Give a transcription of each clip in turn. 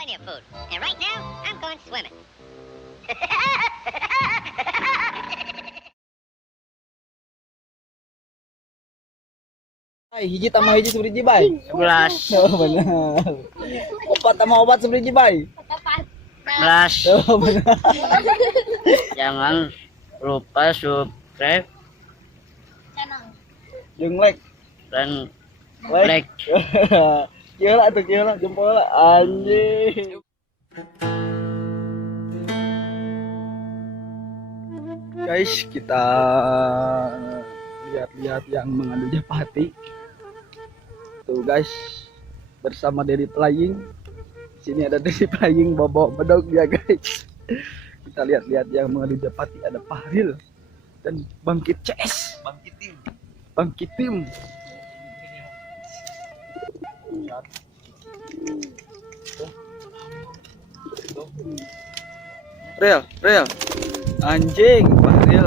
plenty of food. And right now, I'm going swimming. Bay, hiji tambah hiji seberiji bay. 11. Oh benar. Opat tambah opat seberiji bay. 11. Oh benar. Jangan lupa subscribe Jeung like. dan Like. like. Kieu lah tuh kieu lah jempol lah anjing. Guys, kita lihat-lihat yang mengadu Japati. Tuh guys, bersama Dedi Playing. Sini ada Dedi Playing bawa bedog ya guys. Kita lihat-lihat yang mengadu Japati, ada Fahril dan Bangkit CS. Bangkit tim. Real. Anjing, Fahril.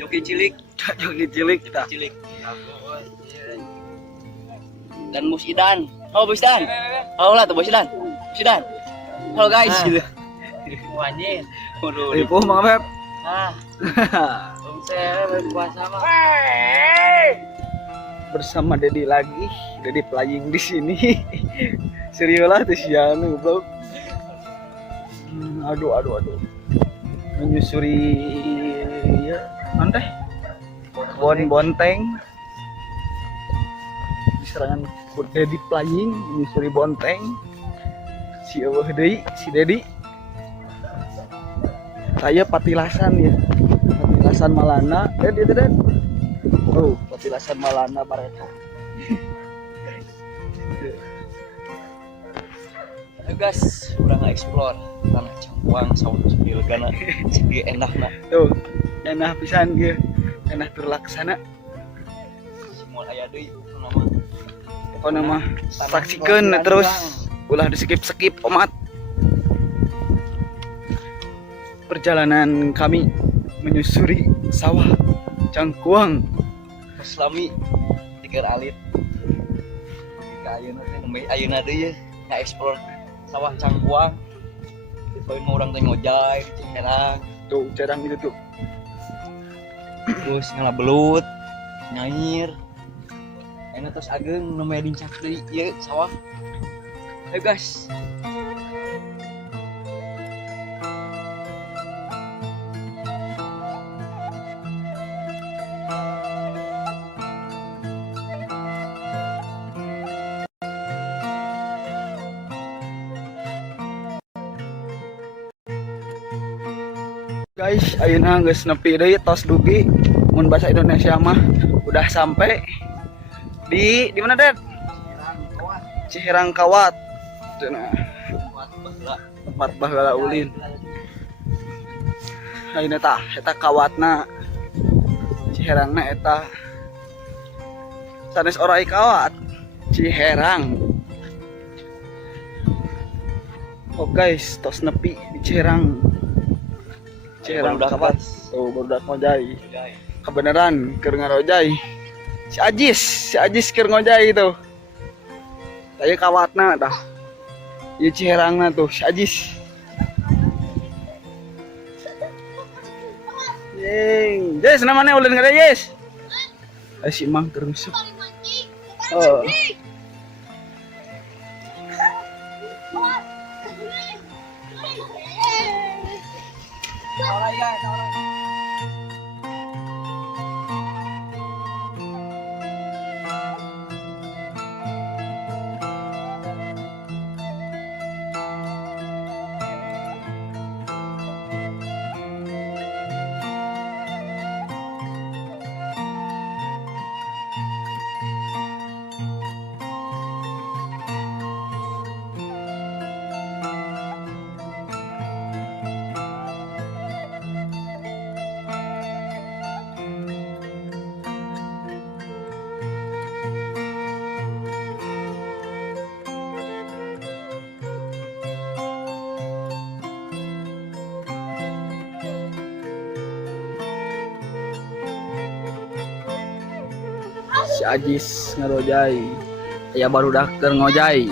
Joki cilik. Joki cilik kita. Dan Musidan. Oh, Musidan. Oh, lah tuh Musidan. Musidan. Halo guys. Wajib. Waduh. Ibu Mang Beb. Saya berpuasa mah. Bersama Dedi lagi, Dedi Playing di sini. Serius lah tuh sianu, bro. Aduh. Menyusuri ya, nanti Bonteng. Diserangan Dedi Playing menyusuri Bonteng. Si Eueuh deui, si Dedi. Saya Patilasan ya. Patilasan Malana. Dedi. Oh, Patilasan Malana mereka. Ayo guys, udah nge-explore tanah Cangkuang, sawah sepi legana, segi enakna. Tuh, enak pisan ge. Enak terlaksana. Semua aya deui Nama saksikan terus ulah di skip omat. Perjalanan kami menyusuri sawah Cangkuang. Islami tiga alit. Jika ayeuna deui ya, nge-explore sawah Cangkuang. Di poin mau urang teh ngojay di Ciherang. Tuh, cerang itu tuh. Terus ngalabelut, nyair. Enak terus ageng nu maya dincak deui ieu sawah. Ayo guys. Guys, ayeuna geus nepi deui tos dugi. Mun bahasa Indonesia mah udah sampai di mana, Dad? Ciherang Kawat. Cenah. Tempat baheula ulin. Ayeuna tah eta kawatna. Ciherangna eta sanes orai kawat. Ciherang. Oh guys, tos nepi di Ciherang. Ciherang Kawat. Tuh barudak ngojay. Kebenaran keur ngarojay. Si Ajis keur ngojay itu. Taya kawatna tah. Ieu Ciherangna tuh si Ajis. Jeng, Yes, namanya ulun kada Yes. Si Mang terus. Oh. Si Ajis ngerojai, ya baru dah ngojai.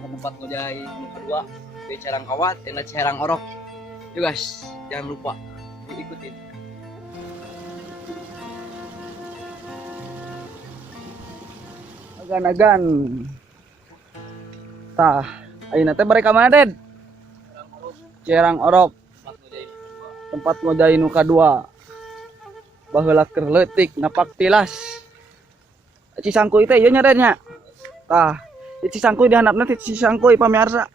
ke tempat ngojai nu kedua di Cerang Kawat dan Cerang Orok. Yuk guys, jangan lupa diikutin. Agan-agan. Tah, ayeuna teh mereka mana, Den? Cerang Orok, tempat ngojai nu kadua. Baheula keur leutik napak tilas. Cisangkuy teh ieu nya, Den nya. Tah, Cisangkuy dihandapna teh Cisangkuy pamirsa.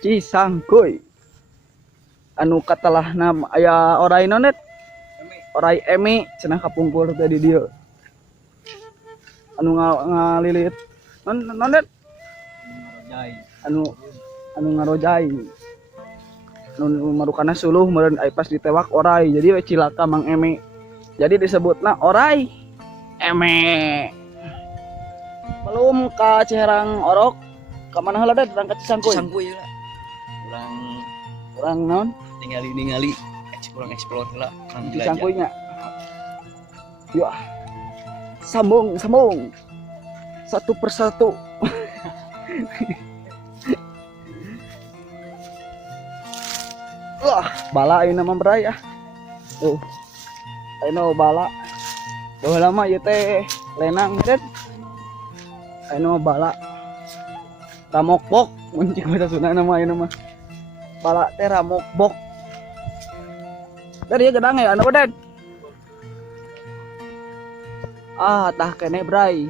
Cisangkuy. Anu katelahna aya orai nonet. Orai Emi cenah kapungkur teh di dieu. Anu ngalilit nonet. Anu ngarojai. Anu marukana suluh meureun aya pas ditewak orai. Jadi we cilaka Mang Emi. Jadi disebutna orai Eme. Belum ka Ciherang Orok. Ka mana heula, Den? Urang ka Cisangkuy. Cisangkuy lah. Urang naon? Ningali explore heula. Cisangkuy nya. Yo. Sambung. Satu persatu. Wah, bala ayeuna mah berai ah. Tuh. Ayeuna bala. Baheula mah ieu teh lenang, Den. Ayeuna mah bala. Ramokbok mun cik bahasa Sundana mah ayeuna mah. Bala teh ramokbok. Dari gedang ya, anu Den. Ah, tah kene bray.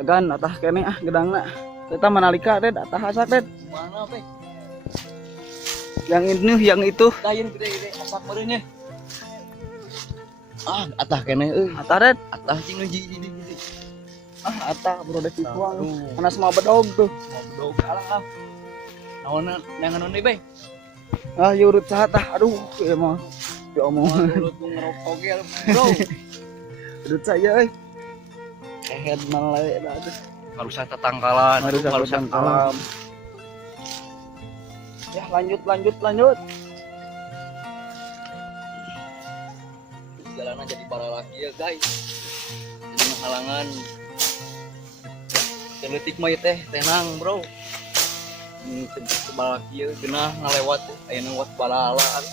Agan atah kene ah gedangna. Kita manalika Den, atah asak Den. Mana pe? Yang ini, yang itu. Kain gede-gede asak meureunnya. Ah, atah kene euy. Atah Den. Atah cing nu jiji. Ah, atah brodek dikuang. Mana semua bedog tuh. Ngobrol alang ah. Naonna nangan deui bae. Ah, ieu urut saha tah? Aduh, ieu mah. Ya omong. Urut ngerokok ge, bro. Urut saya euy. Kehed malai dah tuh. Harusan tetangkalan, harusan alam. Ya, lanjut. Jalanan jadi para laki ya, guys. Jadi menghalangan. Teletik mah teh tenang, bro. Kebal laki ya, genah ngalewat ayeuna wat balalaan.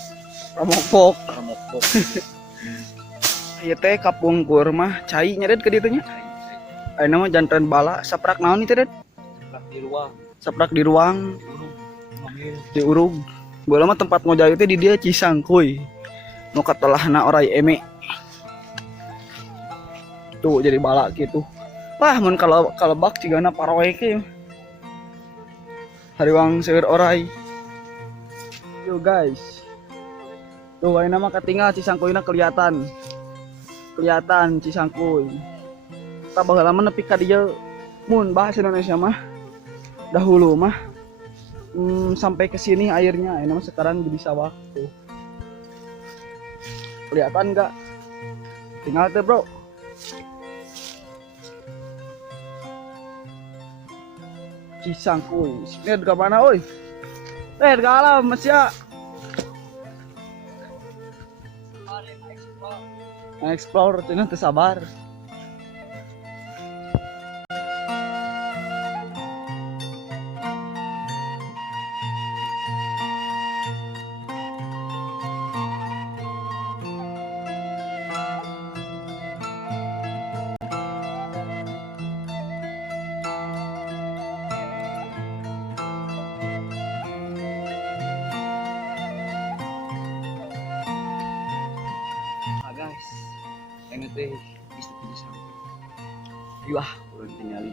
Ramokpok. Ramokpok. Ieu teh kapungkur mah cai nya Den ke ditu nya. Ayeuna mah jantan bala saprak naon itu Den? Saprak di ruang. Di urug. Baheula mah tempat ngojai teh di dia Cisangkuy. Nu katelahna orai Eme. Tuh jadi bala gitu. Wah, mun kalau bak cigana paroe ke. Hariwang seueur orai. Yo guys. Tuh ayeuna mah katinggal Cisangkuyna kelihatan. Kelihatan Cisangkuy. Tah baheula mah nepi ka dieu mun bahasa Indonesia mah dahulu mah sampai ke sini airnya, ayeuna mah sekarang jadi sawah tuh. Kelihatan enggak? Tinggal teh, Bro. Cisangkuy. Sini ke mana, oi? Ke alam, Mas ya. Explore cenah teu sabar. Guys, ini teh bisa sampai. Yuk ah, urang tinggali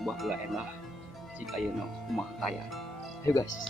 ubah heula endah jika ayeuna kumaha kaya. Ayo guys.